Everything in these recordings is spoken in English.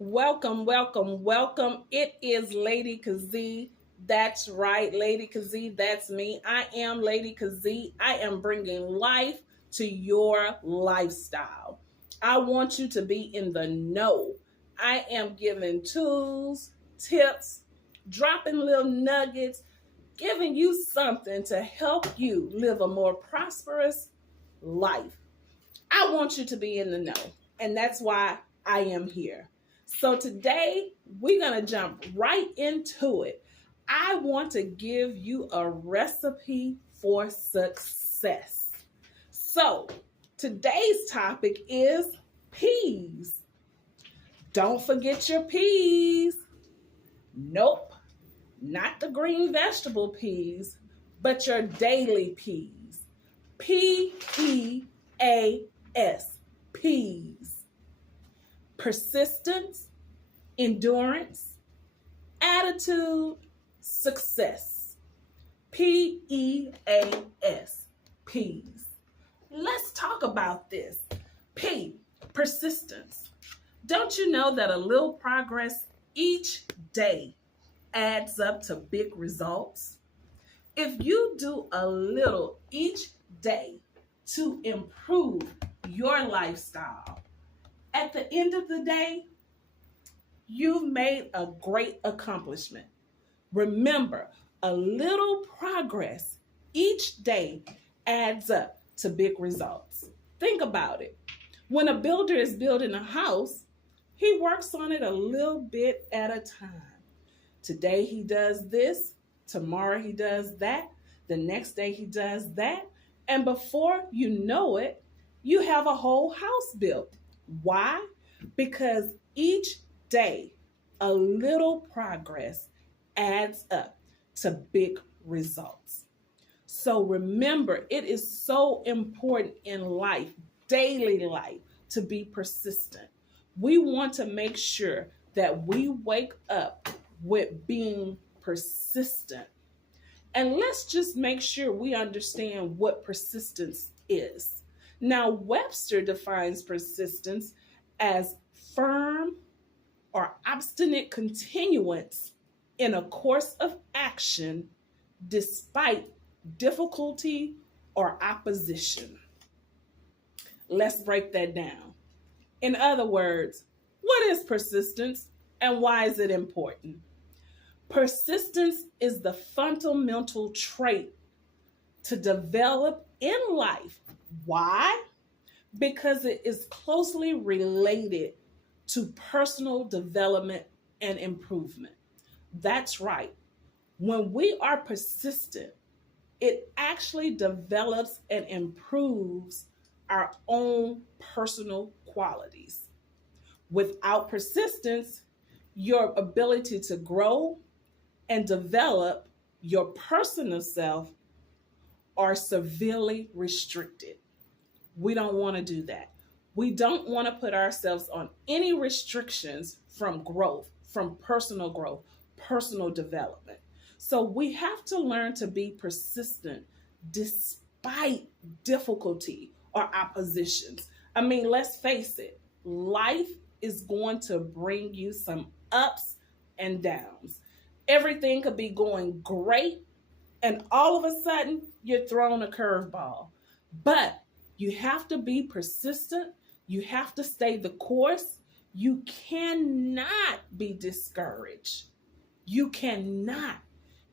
Welcome, welcome, welcome. It is Lady Kazee. That's right, Lady Kazee. That's me. I am Lady Kazee. I am bringing life to your lifestyle. I want you to be in the know. I am giving tools, tips, dropping little nuggets, giving you something to help you live a more prosperous life. I want you to be in the know, and that's why I am here. So today we're going to jump right into it. I want to give you a recipe for success. So today's topic is peas. Don't forget your peas. Nope, not the green vegetable peas, but your daily peas. Peas. Peas. Persistence, endurance, attitude, success. Peas. Peas. Let's talk about this. Persistence. Don't you know that a little progress each day adds up to big results? If you do a little each day to improve your lifestyle, at the end of the day, you've made a great accomplishment. Remember, a little progress each day adds up to big results. Think about it. When a builder is building a house, he works on it a little bit at a time. Today he does this, tomorrow he does that, the next day he does that, and before you know it, you have a whole house built. Why? Because each day, a little progress adds up to big results. So remember, it is so important in life, daily life, to be persistent. We want to make sure that we wake up with being persistent. And let's just make sure we understand what persistence is. Now, Webster defines persistence as firm or obstinate continuance in a course of action despite difficulty or opposition. Let's break that down. In other words, what is persistence and why is it important? Persistence is the fundamental trait to develop in life. Why? Because it is closely related to personal development and improvement. That's right. When we are persistent, it actually develops and improves our own personal qualities. Without persistence, your ability to grow and develop your personal self are severely restricted. We don't want to do that. We don't want to put ourselves on any restrictions from growth, from personal growth, personal development. So we have to learn to be persistent despite difficulty or oppositions. I mean, let's face it, life is going to bring you some ups and downs. Everything could be going great, and all of a sudden, you're thrown a curveball. But you have to be persistent. You have to stay the course. You cannot be discouraged. You cannot.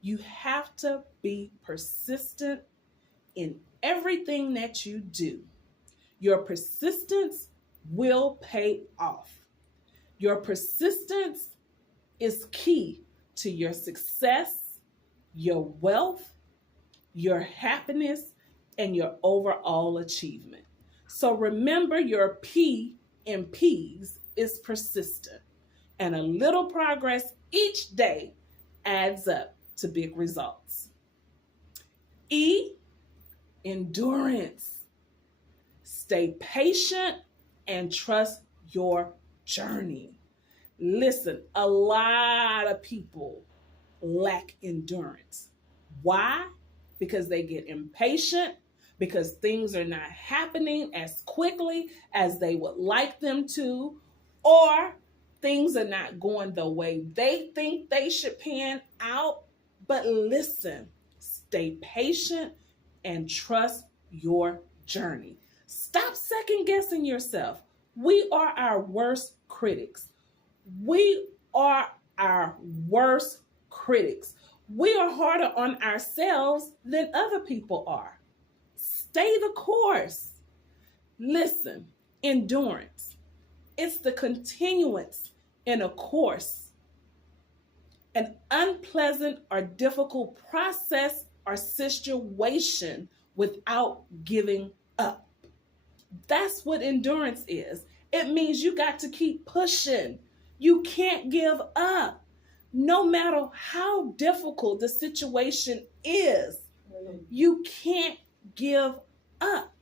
You have to be persistent in everything that you do. Your persistence will pay off. Your persistence is key to your success, your wealth, your happiness, and your overall achievement. So remember, your P in P's is persistent, and a little progress each day adds up to big results. E, endurance. Stay patient and trust your journey. Listen, a lot of people lack endurance. Why? Because they get impatient, because things are not happening as quickly as they would like them to, or things are not going the way they think they should pan out. But listen, stay patient and trust your journey. Stop second guessing yourself. We are our worst critics. We are our worst critics. We are harder on ourselves than other people are. Stay the course. Listen, endurance. It's the continuance in a course, an unpleasant or difficult process or situation without giving up. That's what endurance is. It means you got to keep pushing. You can't give up. No matter how difficult the situation is, you can't give up.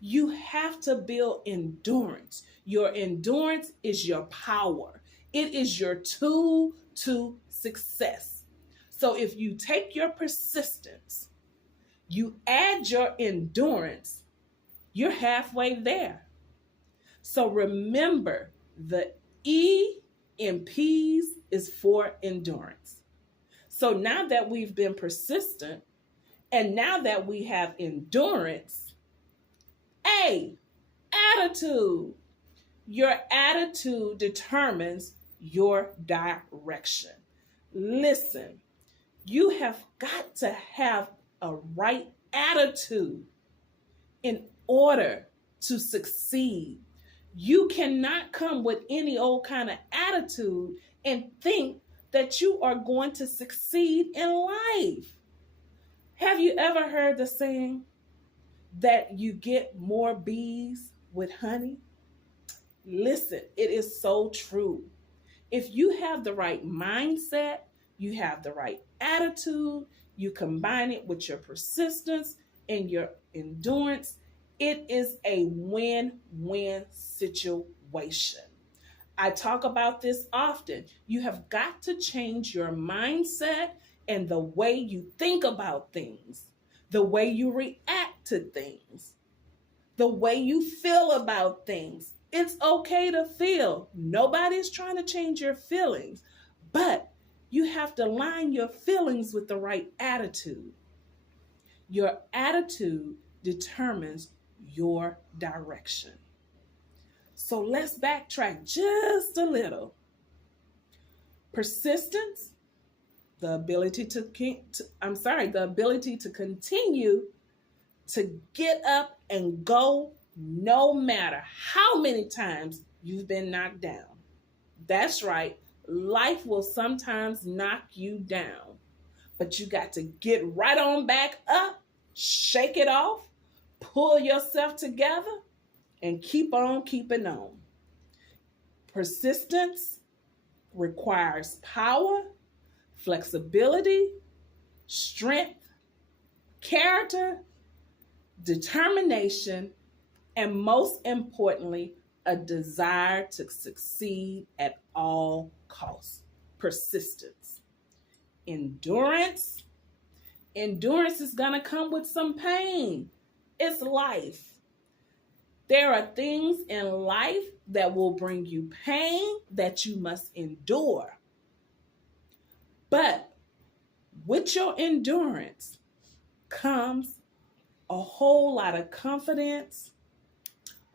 You have to build endurance. Your endurance is your power. It is your tool to success. So if you take your persistence, you add your endurance, you're halfway there. So remember, the E in P's is for endurance. So now that we've been persistent, and now that we have endurance, A, attitude. Your attitude determines your direction. Listen, you have got to have a right attitude in order to succeed. You cannot come with any old kind of attitude and think that you are going to succeed in life. Have you ever heard the saying that you get more bees with honey? Listen, it is so true. If you have the right mindset, you have the right attitude, you combine it with your persistence and your endurance, it is a win-win situation. I talk about this often. You have got to change your mindset and the way you think about things, the way you react to things, the way you feel about things. It's okay to feel. Nobody's trying to change your feelings, but you have to line your feelings with the right attitude. Your attitude determines your direction. So let's backtrack just a little. Persistence, the ability to continue to get up and go no matter how many times you've been knocked down. That's right. Life will sometimes knock you down, but you got to get right on back up, shake it off, pull yourself together, and keep on keeping on. Persistence requires power, flexibility, strength, character, determination, and most importantly, a desire to succeed at all costs. Persistence. Endurance. Endurance is going to come with some pain. It's life. There are things in life that will bring you pain that you must endure. But with your endurance comes a whole lot of confidence,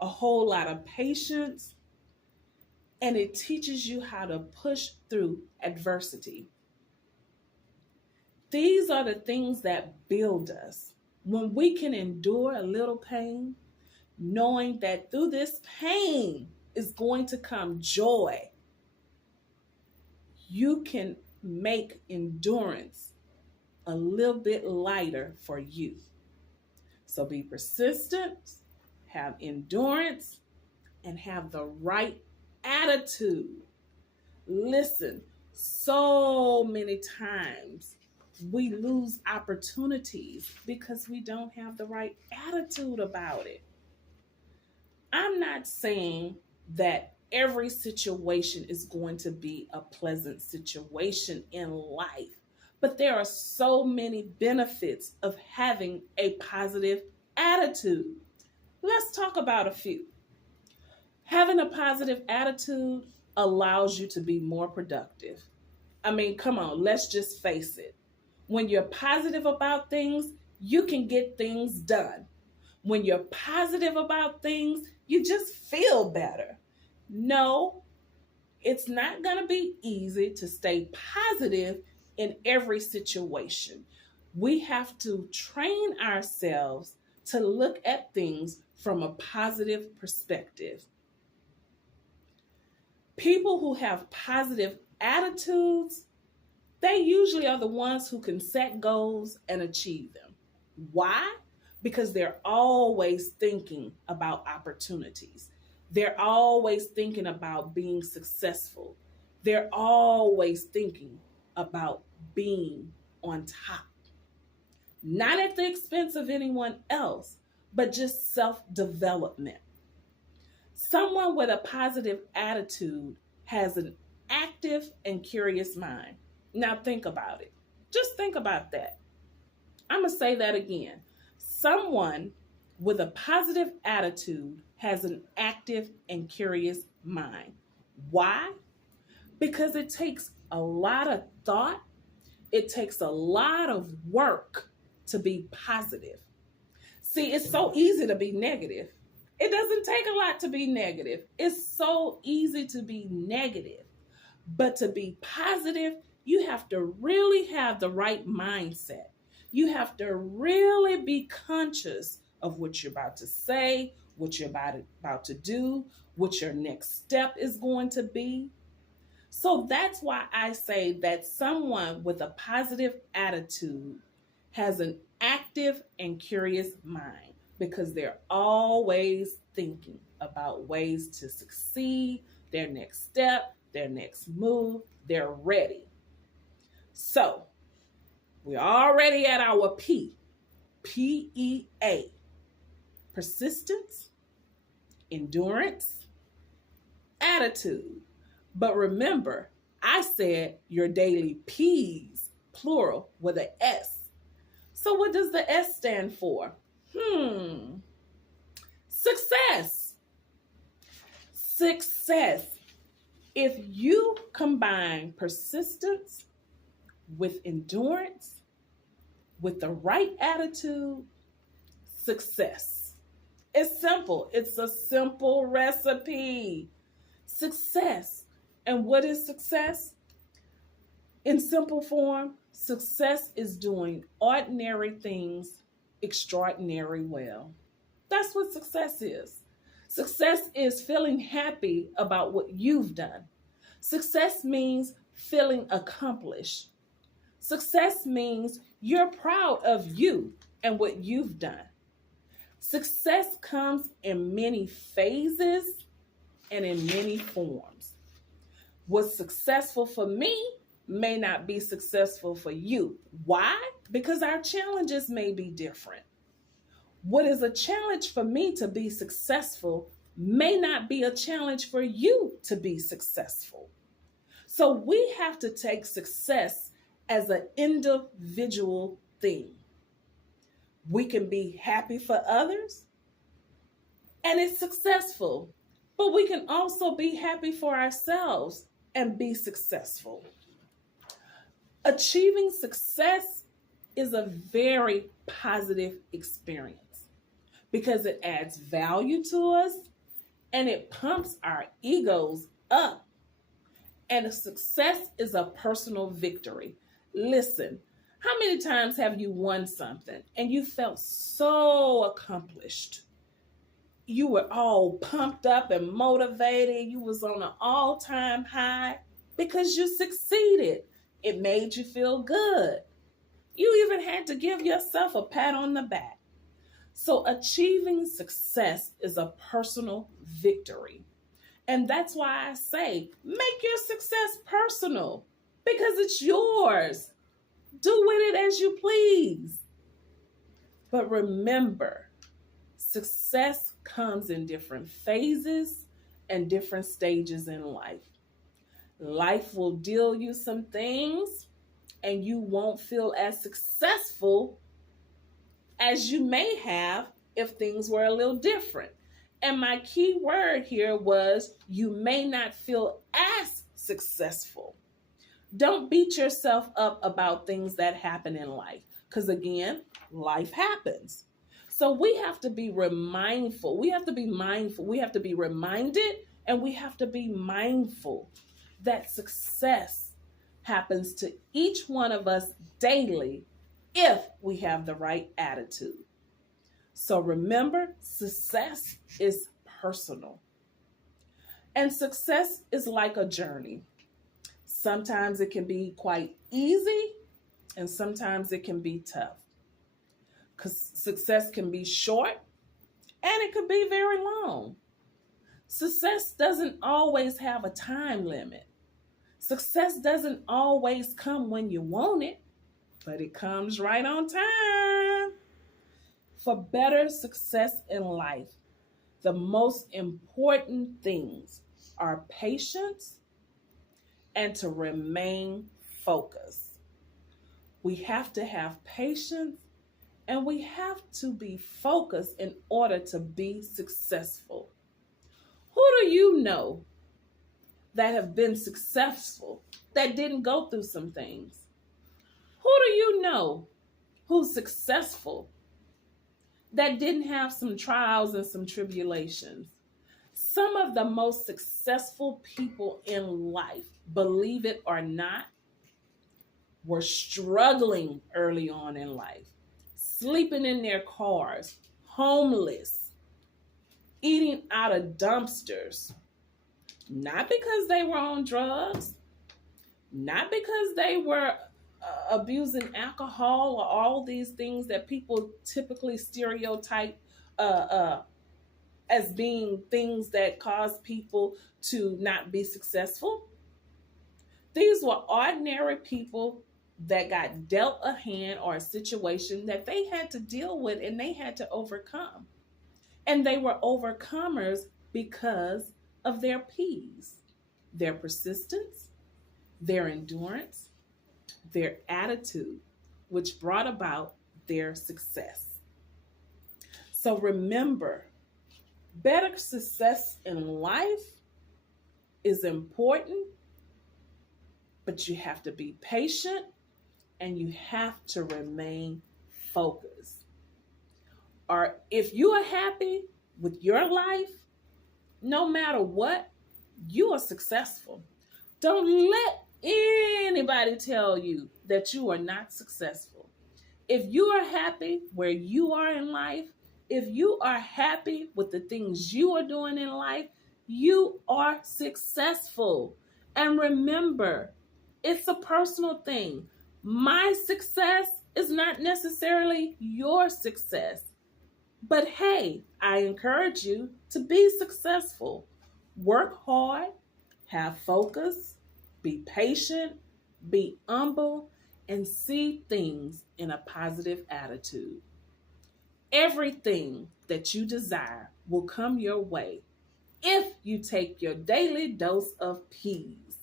a whole lot of patience, and it teaches you how to push through adversity. These are the things that build us. When we can endure a little pain, knowing that through this pain is going to come joy, you can make endurance a little bit lighter for you. So be persistent, have endurance, and have the right attitude. Listen, so many times we lose opportunities because we don't have the right attitude about it. I'm not saying that every situation is going to be a pleasant situation in life, but there are so many benefits of having a positive attitude. Let's talk about a few. Having a positive attitude allows you to be more productive. I mean, come on, let's just face it. When you're positive about things, you can get things done. When you're positive about things, you just feel better. No, it's not going to be easy to stay positive in every situation. We have to train ourselves to look at things from a positive perspective. People who have positive attitudes, they usually are the ones who can set goals and achieve them. Why? Because they're always thinking about opportunities. They're always thinking about being successful. They're always thinking about being on top. Not at the expense of anyone else, but just self-development. Someone with a positive attitude has an active and curious mind. Now think about it. Just think about that. I'm going to say that again. Someone with a positive attitude has an active and curious mind. Why? Because it takes a lot of thought. It takes a lot of work to be positive. See, it's so easy to be negative. It doesn't take a lot to be negative. It's so easy to be negative. But to be positive, you have to really have the right mindset. You have to really be conscious of what you're about to say, what you're about to do, what your next step is going to be. So that's why I say that someone with a positive attitude has an active and curious mind, because they're always thinking about ways to succeed, their next step, their next move. They're ready. So we're already at our P, P-E-A. Persistence, endurance, attitude. But remember, I said your daily P's, plural, with an S. So what does the S stand for? Success. Success. If you combine persistence with endurance, with the right attitude, success. It's simple. It's a simple recipe. Success. And what is success? In simple form, success is doing ordinary things extraordinary well. That's what success is. Success is feeling happy about what you've done. Success means feeling accomplished. Success means you're proud of you and what you've done. Success comes in many phases and in many forms. What's successful for me may not be successful for you. Why? Because our challenges may be different. What is a challenge for me to be successful may not be a challenge for you to be successful. So we have to take success as an individual thing. We can be happy for others, and it's successful, but we can also be happy for ourselves and be successful. Achieving success is a very positive experience because it adds value to us and it pumps our egos up. And success is a personal victory. Listen, how many times have you won something and you felt so accomplished? You were all pumped up and motivated. You was on an all-time high because you succeeded. It made you feel good. You even had to give yourself a pat on the back. So achieving success is a personal victory. And that's why I say, make your success personal because it's yours. Do with it as you please. But remember, success comes in different phases and different stages in life. Life will deal you some things and you won't feel as successful as you may have if things were a little different. And my key word here was you may not feel as successful. Don't beat yourself up about things that happen in life. Because again, life happens. So we have to be mindful. We have to be mindful. We have to be reminded, and we have to be mindful that success happens to each one of us daily if we have the right attitude. So remember, success is personal. And success is like a journey. Sometimes it can be quite easy, and sometimes it can be tough. Because success can be short, and it could be very long. Success doesn't always have a time limit. Success doesn't always come when you want it, but it comes right on time. For better success in life, the most important things are patience and to remain focused. We have to have patience and we have to be focused in order to be successful. Who do you know that have been successful that didn't go through some things? Who do you know who's successful that didn't have some trials and some tribulations? Some of the most successful people in life, believe it or not, were struggling early on in life, sleeping in their cars, homeless, eating out of dumpsters, not because they were on drugs, not because they were abusing alcohol or all these things that people typically stereotype as being things that cause people to not be successful. These were ordinary people that got dealt a hand or a situation that they had to deal with and they had to overcome. And they were overcomers because of their P's, their persistence, their endurance, their attitude, which brought about their success. So remember, better success in life is important, but you have to be patient and you have to remain focused. Or if you are happy with your life, no matter what, you are successful. Don't let anybody tell you that you are not successful. If you are happy where you are in life, if you are happy with the things you are doing in life, you are successful. And remember, it's a personal thing. My success is not necessarily your success. But hey, I encourage you to be successful. Work hard, have focus, be patient, be humble, and see things in a positive attitude. Everything that you desire will come your way if you take your daily dose of P's: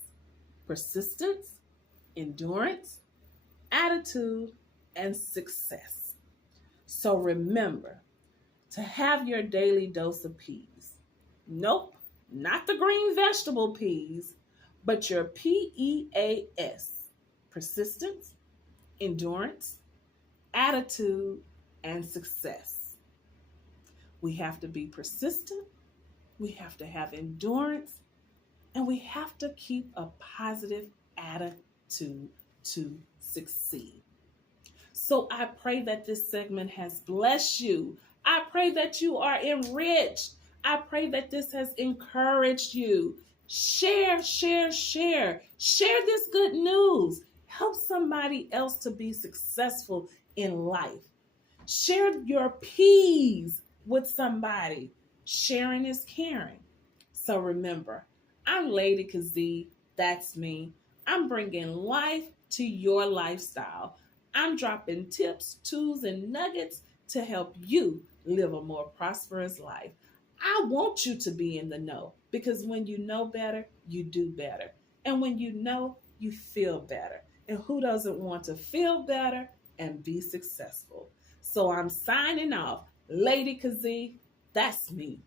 persistence, endurance, attitude, and success. So remember to have your daily dose of P's. Nope, not the green vegetable peas, but your PEAS: persistence, endurance, attitude, and success. We have to be persistent, we have to have endurance, and we have to keep a positive attitude to succeed. So I pray that this segment has blessed you. I pray that you are enriched. I pray that this has encouraged you. Share, share, share. Share this good news. Help somebody else to be successful in life. Share your P's with somebody. Sharing is caring. So remember, I'm Lady Kazee. That's me. I'm bringing life to your lifestyle. I'm dropping tips, tools, and nuggets to help you live a more prosperous life. I want you to be in the know, because when you know better, you do better. And when you know, you feel better. And who doesn't want to feel better and be successful? So I'm signing off. Lady Kazee, that's me.